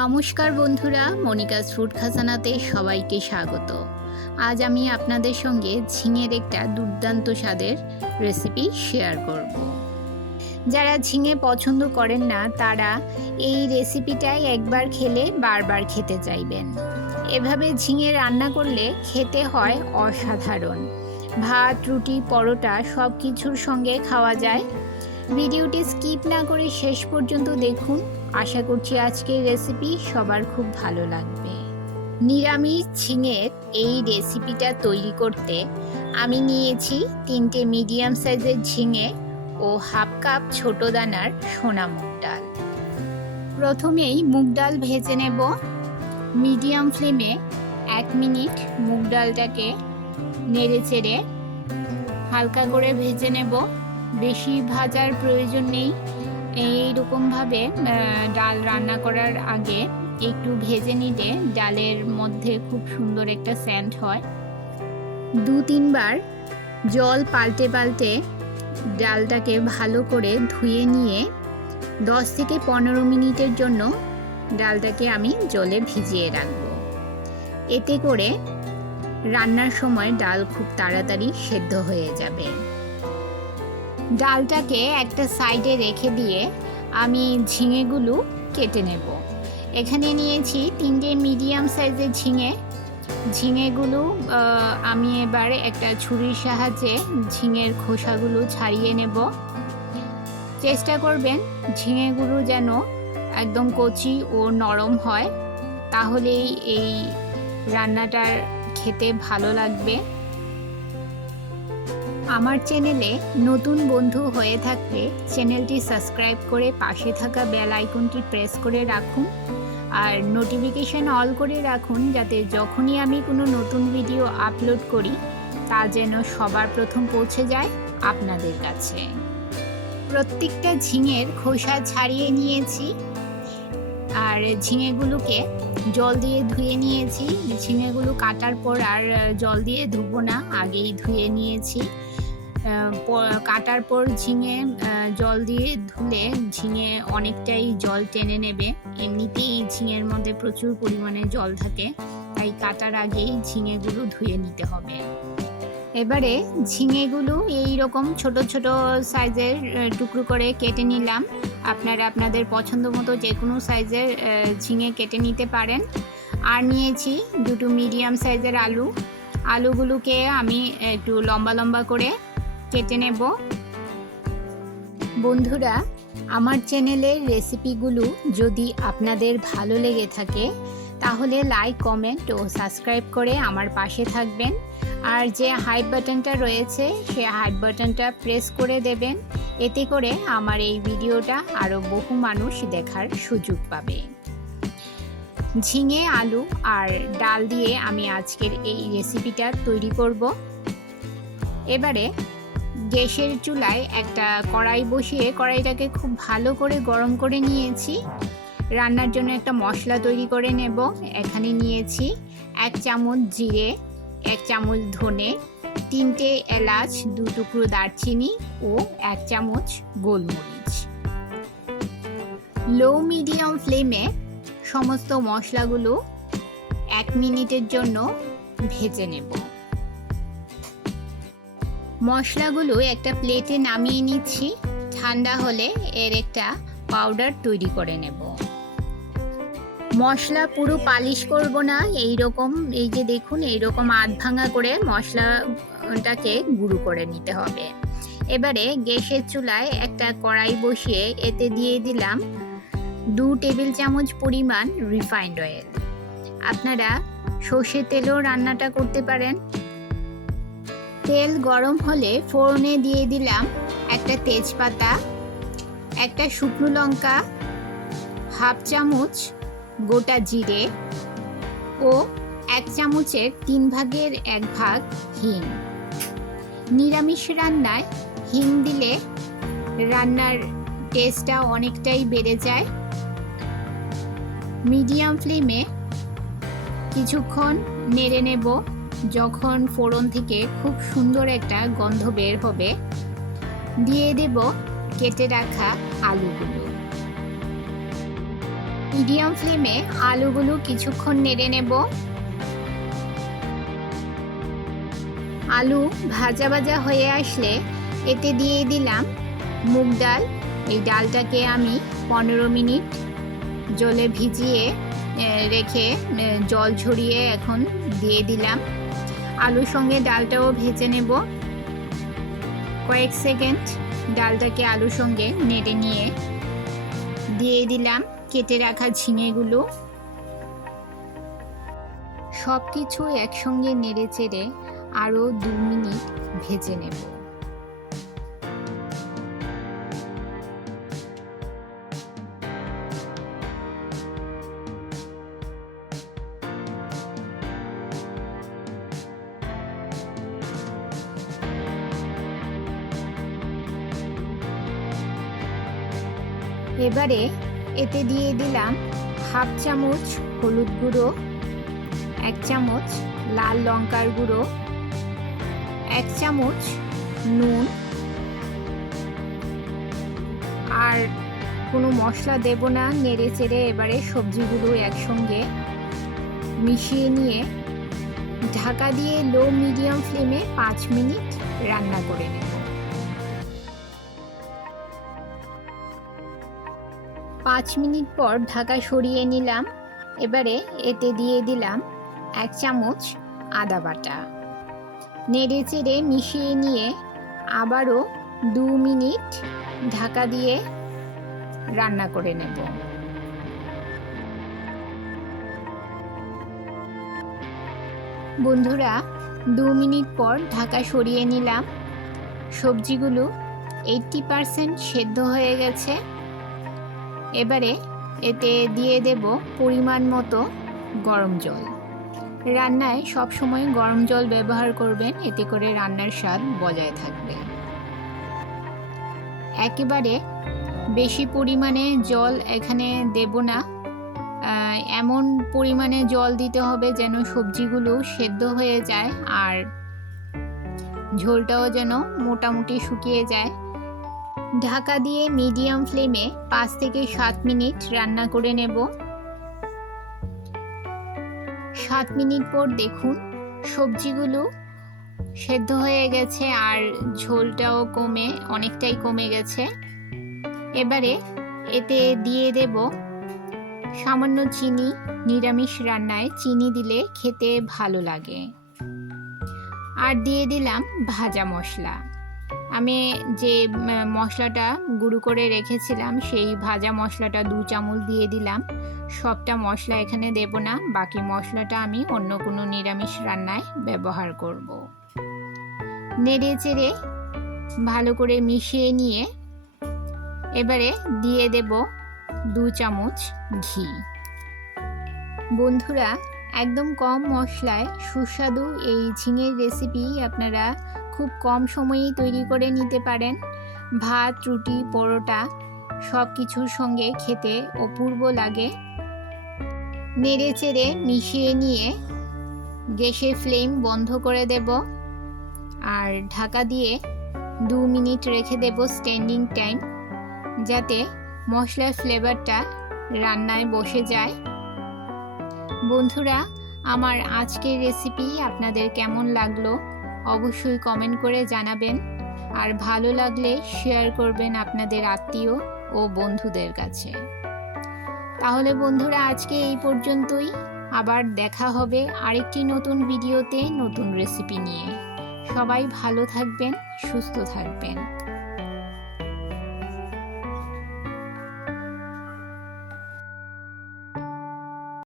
নমস্কার বন্ধুরা, Monica's food খাজানাতে সবাইকে স্বাগত। আজ আমি আপনাদের সঙ্গে ঝিঙের একটা দুর্দান্ত স্বাদের রেসিপি শেয়ার করব। যারা ঝিঙে পছন্দ করেন না তারা এই রেসিপিটাই একবার খেলে বারবার খেতে চাইবেন। এভাবে ঝিঙে রান্না করলে খেতে হয় অসাধারণ। ভাত, রুটি, পরোটা সব কিছুর সঙ্গে খাওয়া যায়। ভিডিওটি স্কিপ না করে শেষ পর্যন্ত দেখুন। আশা করছি আজকের রেসিপি সবার খুব ভালো লাগবে। নিরামিষ ঝিঙের এই রেসিপিটা তৈরি করতে আমি নিয়েছি 3টে মিডিয়াম সাইজের ঝিঙে ও হাফ কাপ ছোট দানার সোনা মুগ ডাল। প্রথমেই মুগ ডাল ভেজে নেব। মিডিয়াম ফ্লেমে 1 মিনিট মুগ ডালটাকে নেড়ে চেড়ে হালকা করে ভেজে নেব। বেশি ভাজার প্রয়োজন নেই। এইরকমভাবে ডাল রান্না করার আগে একটু ভেজে নিলে ডালের মধ্যে খুব সুন্দর একটা সেন্ট হয়। 2-3 বার জল পাল্টে পাল্টে ডালটাকে ভালো করে ধুয়ে নিয়ে 10 থেকে 15 মিনিটের জন্য ডালটাকে আমি জলে ভিজিয়ে রাখব। এতে করে রান্নার সময় ডাল খুব তাড়াতাড়ি সেদ্ধ হয়ে যাবে। ডালটাকে একটা সাইডে রেখে দিয়ে আমি ঝিঙেগুলো কেটে নেব। এখানে নিয়েছি 3টে মিডিয়াম সাইজের ঝিঙেগুলো আমি এবার একটা ছুরির সাহায্যে ঝিঙের খোসাগুলো ছাড়িয়ে নেব। চেষ্টা করবেন ঝিঙেগুলো যেন একদম কচি ও নরম হয়, তাহলেই এই রান্নাটার খেতে ভালো লাগবে। আমার চ্যানেলে নতুন বন্ধু হয়ে থাকলে চ্যানেলটি সাবস্ক্রাইব করে পাশে থাকা বেল আইকনটি প্রেস করে রাখুন আর নোটিফিকেশন অল করে রাখুন, যাতে যখনই আমি কোনো নতুন ভিডিও আপলোড করি তা যেন সবার প্রথম পৌঁছে যায় আপনাদের কাছে। প্রত্যেকটা ঝিঙের খোসা ছাড়িয়ে নিয়েছি আর ঝিঙেগুলোকে জল দিয়ে ধুয়ে নিয়েছি। ঝিঙেগুলো কাটার পর আর জল দিয়ে ধুবো না, আগেই ধুয়ে নিয়েছি। কাটার পর ঝিঙে জল দিয়ে ধুলে ঝিঙে অনেকটাই জল টেনে নেবে। এমনিতেই ঝিঙের মধ্যে প্রচুর পরিমাণে জল থাকে, তাই কাটার আগেই ঝিঙেগুলো ধুয়ে নিতে হবে। এবারে ঝিঙেগুলো এই রকম ছোট ছোট সাইজের টুকরো করে কেটে নিলাম। আপনারা আপনাদের পছন্দ মতো যে কোনো সাইজের ঝিঙে কেটে নিতে পারেন। আর নিয়েছি 2টো মিডিয়াম সাইজের আলুগুলোকে আমি একটু লম্বা লম্বা করে কেটে নেব। বন্ধুরা, আমার চ্যানেলের রেসিপিগুলো যদি আপনাদের ভালো লেগে থাকে তাহলে লাইক, কমেন্ট ও সাবস্ক্রাইব করে আমার পাশে থাকবেন। আর যে হাইপ বাটনটা রয়েছে সে হাইপ বাটনটা প্রেস করে দেবেন। এতে করে আমার এই ভিডিওটা আরও বহু মানুষ দেখার সুযোগ পাবে। ঝিঙে, আলু আর ডাল দিয়ে আমি আজকের এই রেসিপিটা তৈরি করব। এবারে গ্যাসের চুলায় একটা কড়াই বসিয়ে কড়াইটাকে খুব ভালো করে গরম করে নিয়েছি। রান্নার জন্য একটা মশলা তৈরি করে নেব। এখানে নিয়েছি 1 চামচ জিরে, 1 চামচ ধনে, 3টে এলাচ, 2 টুকরো দারচিনি ও 1 চামচ গোলমরিচ। লো মিডিয়াম ফ্লেমে সমস্ত মশলাগুলো 1 মিনিটের জন্য ভেজে নেব। মশলাগুলো একটা প্লেটে নামিয়ে নিচ্ছি। ঠান্ডা হলে এর একটা পাউডার তৈরি করে নেব। মশলা পুরো পালিশ করব না, এই যে দেখুন এইরকম আধ ভাঙা করে মশলাটাকে গুঁড়ো করে নিতে হবে। এবারে গ্যাসের চুলায় একটা কড়াই বসিয়ে এতে দিয়ে দিলাম 2 টেবিল চামচ পরিমাণ রিফাইন্ড অয়েল। আপনারা সর্ষের তেলেও রান্নাটা করতে পারেন। তেল গরম হলে ফোড়নে দিয়ে দিলাম একটা তেজপাতা, একটা শুকনো লঙ্কা, হাফ চামচ গোটা জিরে ও 1 চামচের 3 ভাগের 1 ভাগ হিং। নিরামিষ রান্নায় হিং দিলে রান্নার টেস্টটা অনেকটাই বেড়ে যায়। মিডিয়াম ফ্লেমে কিছুক্ষণ নেড়ে নেব। যখন ফোড়ন থেকে খুব সুন্দর একটা গন্ধ বের হবে দিয়ে দেব কেটে রাখা আলুগুলো। মিডিয়াম ফ্লেমে আলুগুলো কিছুক্ষণ নেড়ে নেব। আলু ভাজা ভাজা হয়ে আসলে এতে দিয়ে দিলাম মুগ ডাল। এই ডালটাকে আমি 15 মিনিট জলে ভিজিয়ে রেখে জল ঝরিয়ে এখন দিয়ে দিলাম। আলুর সঙ্গে ডালটাও ভেজে নেব। কয়েক সেকেন্ড ডালটাকে আলুর সঙ্গে নেড়ে নিয়ে দিয়ে দিলাম কেটে রাখা ঝিঙেগুলো। সব কিছু একসঙ্গে নেড়ে চেড়ে আরও 2 মিনিট ভেজে নেব। এবারে এতে দিয়ে দিলাম হাফ চামচ হলুদ গুঁড়ো, 1 চামচ লাল লঙ্কার গুঁড়ো, 1 চামচ নুন। আর কোনো মশলা দেব না। নেড়ে চেড়ে এবারে সবজিগুলো একসঙ্গে মিশিয়ে নিয়ে ঢাকা দিয়ে লো মিডিয়াম ফ্লেমে 5 মিনিট রান্না করে নেব। 5 মিনিট পর ঢাকা সরিয়ে নিলাম। এবারে এতে দিয়ে দিলাম 1 চামচ আদা বাটা। নেড়ে চেড়ে মিশিয়ে নিয়ে আবারও 2 মিনিট ঢাকা দিয়ে রান্না করে নেব। বন্ধুরা 2 মিনিট পর ঢাকা সরিয়ে নিলাম। সবজিগুলো 80% সেদ্ধ হয়ে গেছে। এবারে এতে দিয়ে দেব পরিমাণ মতো গরম জল। রান্নায় সবসময় গরম জল ব্যবহার করবেন, এতে করে রান্নার স্বাদ বজায় থাকবে। একেবারে বেশি পরিমাণে জল এখানে দেব না। এমন পরিমাণে জল দিতে হবে যেন সবজিগুলো সেদ্ধ হয়ে যায় আর ঝোলটাও যেন মোটামুটি শুকিয়ে যায়। ঢাকা দিয়ে মিডিয়াম ফ্লেমে 5 থেকে 7 মিনিট রান্না করে নেব। 7 মিনিট পর দেখুন সবজিগুলো সেদ্ধ হয়ে গেছে আর ঝোলটাও অনেকটাই কমে গেছে। এবারে এতে দিয়ে দেব সামান্য চিনি। নিরামিষ রান্নায় চিনি দিলে খেতে ভালো লাগে। আর দিয়ে দিলাম ভাজা মশলা। আমি যে মশলাটা গুঁড়ো করে রেখেছিলাম সেই ভাজা মশলাটা 2 চামচ দিয়ে দিলাম। সবটা মশলা এখানে দেব না, বাকি মশলাটা আমি অন্য কোনো নিরামিষ রান্নায় ব্যবহার করব। নেড়ে চেড়ে ভালো করে মিশিয়ে নিয়ে এবারে দিয়ে দেব 2 চামচ ঘি। বন্ধুরা একদম কম মশলায় সুস্বাদু এই ঝিঙের রেসিপি আপনারা খুব কম সময়েই তৈরি করে নিতে পারেন। ভাত, রুটি, পরোটা সব কিছুর সঙ্গে খেতে অপূর্ব লাগে। নেড়ে চেড়ে মিশিয়ে নিয়ে গ্যাসের ফ্লেম বন্ধ করে দেব আর ঢাকা দিয়ে 2 মিনিট রেখে দেব স্ট্যান্ডিং টাইম, যাতে মশলার ফ্লেভারটা রান্নায় বসে যায়। বন্ধুরা আমার আজকের রেসিপি আপনাদের কেমন লাগলো অবশ্যই কমেন্ট করে জানাবেন। আর ভালো লাগলে শেয়ার করবেন আপনাদের আত্মীয় ও বন্ধুদের কাছে। তাহলে বন্ধুরা আজকে এই পর্যন্তই। আবার দেখা হবে আরেকটি নতুন ভিডিওতে নতুন রেসিপি নিয়ে। সবাই ভালো থাকবেন, সুস্থ থাকবেন।